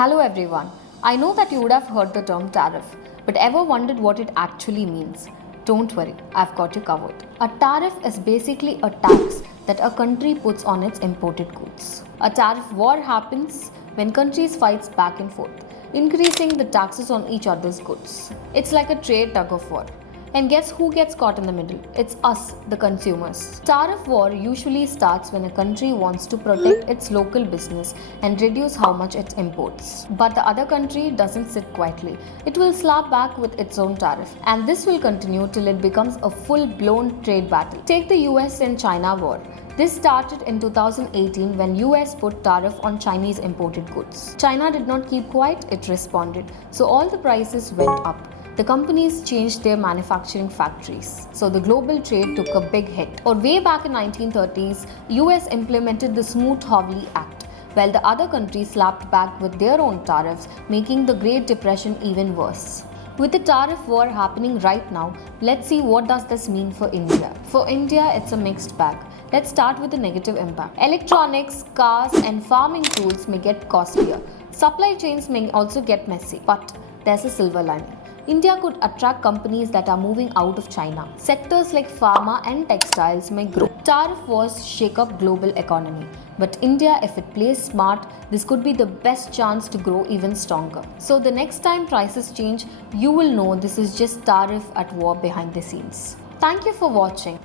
Hello everyone. I know that you would have heard the term tariff, but ever wondered what it actually means? Don't worry, I've got you covered. A tariff is basically a tax that a country puts on its imported goods. A tariff war happens when countries fight back and forth, increasing the taxes on each other's goods. It's like a trade tug of war. And guess who gets caught in the middle? It's us, the consumers. Tariff war usually starts when a country wants to protect its local business and reduce how much it imports. But the other country doesn't sit quietly. It will slap back with its own tariff. And this will continue till it becomes a full-blown trade battle. Take the US and China war. This started in 2018 when US put tariff on Chinese imported goods. China did not keep quiet, it responded. So all the prices went up. The companies changed their manufacturing factories, so the global trade took a big hit. Or way back in 1930s, US implemented the Smoot-Hawley Act, while the other countries slapped back with their own tariffs, making the Great Depression even worse. With the tariff war happening right now, let's see what does this mean for India. For India, it's a mixed bag. Let's start with the negative impact. Electronics, cars, and farming tools may get costlier. Supply chains may also get messy, but there's a silver lining. India could attract companies that are moving out of China. Sectors like pharma and textiles may grow. Tariff wars shake up global economy. But India, if it plays smart, this could be the best chance to grow even stronger. So the next time prices change, you will know this is just tariff at war behind the scenes. Thank you for watching.